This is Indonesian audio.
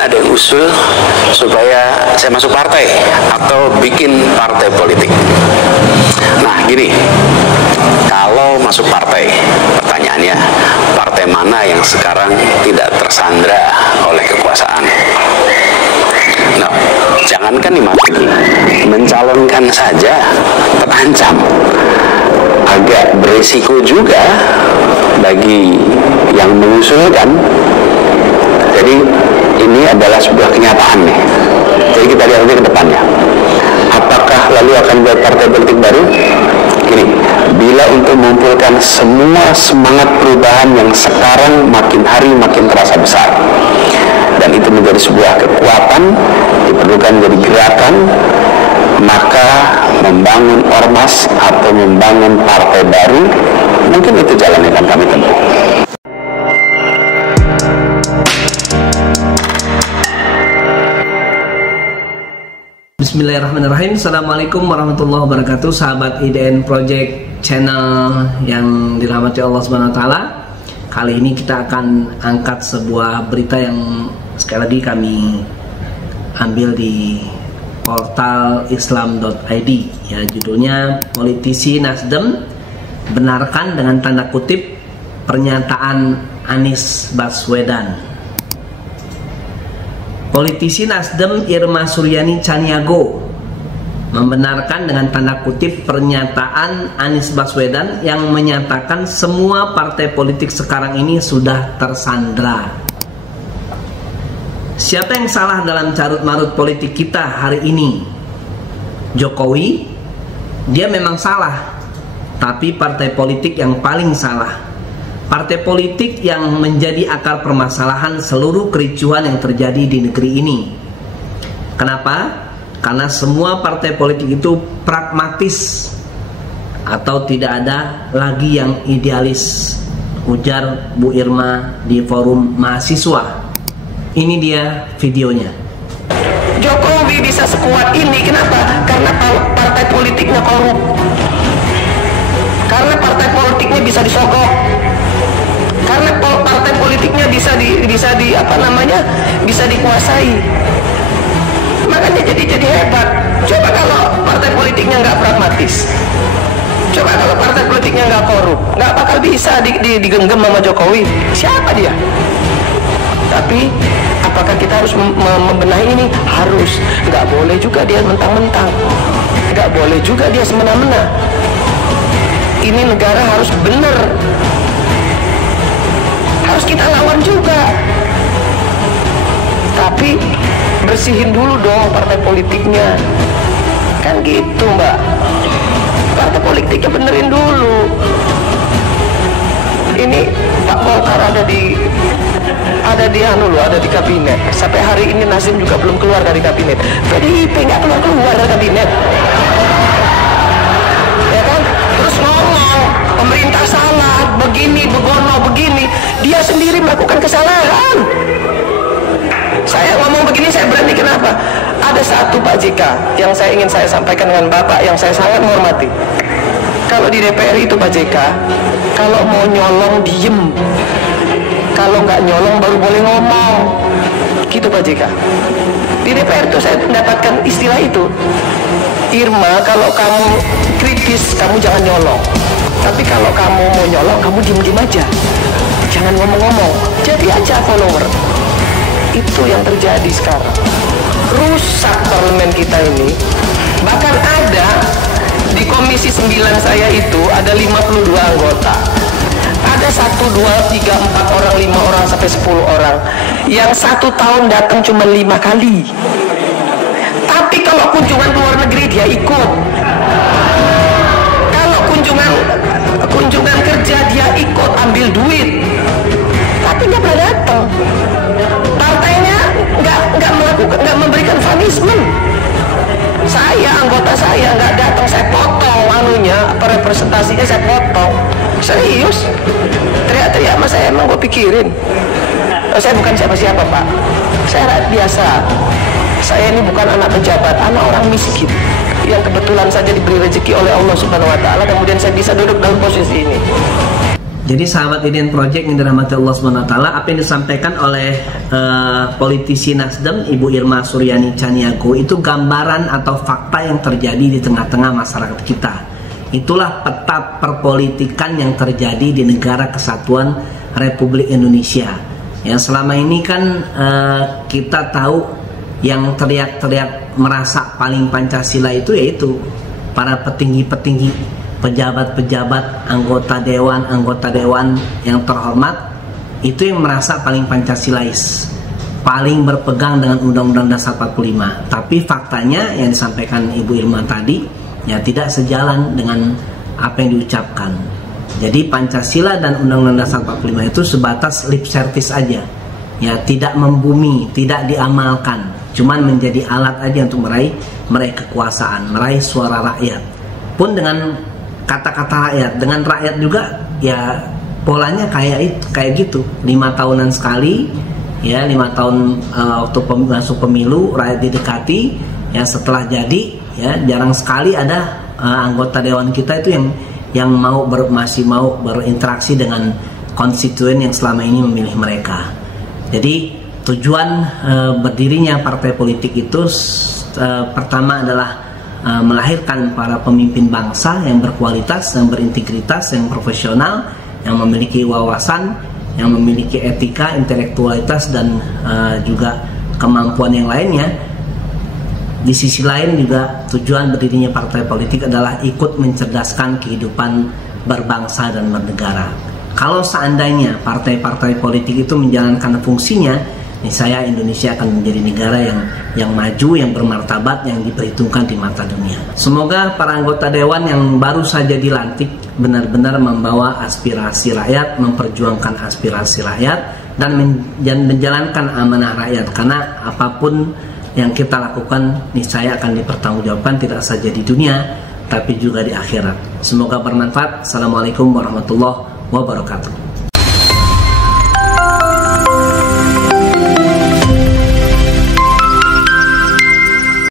ada yang usul supaya saya masuk partai atau bikin partai politik. Nah gini, kalau masuk partai, pertanyaannya partai mana yang sekarang tidak tersandra oleh kekuasaan? Nah, jangankan dimasuki, mencalonkan saja terancam. Agak berisiko juga bagi yang mengusulkan. Jadi ini adalah sebuah kenyataan nih. Jadi kita lihat nanti ke depannya. Apakah lalu akan buat partai politik baru? Gini, bila untuk mengumpulkan semua semangat perubahan yang sekarang makin hari makin terasa besar, dan itu menjadi sebuah kekuatan, diperlukan menjadi gerakan, maka membangun ormas atau membangun partai baru, mungkin itu jalan yang akan kami tempuh. Bismillahirrahmanirrahim. Assalamualaikum warahmatullahi wabarakatuh. Sahabat IDN Project Channel yang dirahmati Allah SWT. Kali ini kita akan angkat sebuah berita yang sekali lagi kami ambil di portal islam.id. Ya, judulnya politisi Nasdem benarkan dengan tanda kutip pernyataan Anies Baswedan. Politisi Nasdem Irma Suryani Chaniago membenarkan dengan tanda kutip pernyataan Anies Baswedan yang menyatakan semua partai politik sekarang ini sudah tersandra. Siapa yang salah dalam carut-marut politik kita hari ini? Jokowi? Dia memang salah, tapi partai politik yang paling salah. Partai politik yang menjadi akar permasalahan seluruh kericuhan yang terjadi di negeri ini. Kenapa? Karena semua partai politik itu pragmatis atau tidak ada lagi yang idealis, ujar Bu Irma di forum mahasiswa. Ini dia videonya. Jokowi bisa sekuat ini, kenapa? Karena partai politiknya korup. Karena partai politiknya bisa disogok. Karena partai politiknya bisa dikuasai. Makanya jadi hebat. Coba kalau partai politiknya nggak pragmatis, coba kalau partai politiknya nggak korup, nggak bakal bisa digenggam sama Jokowi. Siapa dia? Tapi apakah kita harus membenahi ini? Harus. Nggak boleh juga dia mentang-mentang, nggak boleh juga dia semena-mena. Ini negara harus benar, harus kita lawan juga. Tapi bersihin dulu dong partai politiknya, kan gitu Mbak. Partai politiknya benerin dulu. Ini Pak Golkar ada di kabinet. Sampai hari ini Nazim juga belum keluar dari kabinet. PDIP nggak keluar dari kabinet, ya kan? Terus ngomong pemerintah salah, begini, begono, begini. Dia sendiri melakukan kesalahan. Saya ngomong begini, saya berani kenapa? Ada satu Pak JK yang ingin saya sampaikan dengan Bapak yang saya sangat menghormati. Kalau di DPR itu Pak JK, kalau mau nyolong diem, kalau nggak nyolong baru boleh ngomong. Gitu Pak JK. Di DPR itu saya mendapatkan istilah itu. Irma, kalau kamu kritis, kamu jangan nyolong. Tapi kalau kamu mau nyolong, kamu diem-diem aja. Jangan ngomong-ngomong. Jadi aja follower. Itu yang terjadi sekarang. Rusak parlemen kita ini. Bahkan ada di Komisi 9 saya itu ada 52 anggota. Ada 1, 2, 3, 4 orang, 5 orang sampai 10 orang. Yang 1 tahun datang cuma 5 kali. Tapi kalau kunjungan ke luar negeri dia ikut. Kalau kunjungan kerja dia ikut, ambil duit. Tapi nggak pernah datang. Partainya nggak memberikan punishment. Anggota saya nggak datang, saya potong representasinya saya potong. Serius. Teriak-teriak sama saya, emang gue pikirin. Saya bukan siapa-siapa Pak. Saya rakyat biasa. Saya ini bukan anak pejabat, anak orang miskin yang kebetulan saja diberi rezeki oleh Allah Subhanahu wa Ta'ala, kemudian saya bisa duduk dalam posisi ini. Jadi sahabat Iden Project yang dirahmati Allah SWT, apa yang disampaikan oleh politisi Nasdem Ibu Irma Suryani Caniago itu gambaran atau fakta yang terjadi di tengah-tengah masyarakat kita. Itulah peta perpolitikan yang terjadi di negara kesatuan Republik Indonesia. Ya, selama ini kan kita tahu yang teriak-teriak merasa paling Pancasila itu yaitu para petinggi-petinggi, pejabat-pejabat, anggota dewan yang terhormat, itu yang merasa paling Pancasilais, paling berpegang dengan Undang-Undang Dasar 45. Tapi faktanya yang disampaikan Ibu Irma tadi ya tidak sejalan dengan apa yang diucapkan. Jadi Pancasila dan Undang-Undang Dasar 45 itu sebatas lip service aja, ya tidak membumi, tidak diamalkan, cuman menjadi alat aja untuk meraih kekuasaan, meraih suara rakyat. Pun dengan kata-kata rakyat, dengan rakyat juga ya polanya kayak gitu. 5 tahunan sekali, ya 5 tahun waktu masuk pemilu rakyat didekati, ya setelah jadi ya jarang sekali ada anggota dewan kita itu yang masih mau berinteraksi dengan konstituen yang selama ini memilih mereka. Jadi tujuan berdirinya partai politik itu pertama adalah melahirkan para pemimpin bangsa yang berkualitas, yang berintegritas, yang profesional, yang memiliki wawasan, yang memiliki etika, intelektualitas, dan juga kemampuan yang lainnya. Di sisi lain juga tujuan berdirinya partai politik adalah ikut mencerdaskan kehidupan berbangsa dan bernegara. Kalau seandainya partai-partai politik itu menjalankan fungsinya, niscaya Indonesia akan menjadi negara yang maju, yang bermartabat, yang diperhitungkan di mata dunia. Semoga para anggota dewan yang baru saja dilantik benar-benar membawa aspirasi rakyat, memperjuangkan aspirasi rakyat, dan menjalankan amanah rakyat. Karena apapun yang kita lakukan niscaya akan dipertanggungjawabkan tidak saja di dunia, tapi juga di akhirat. Semoga bermanfaat. Assalamualaikum warahmatullahi wabarakatuh.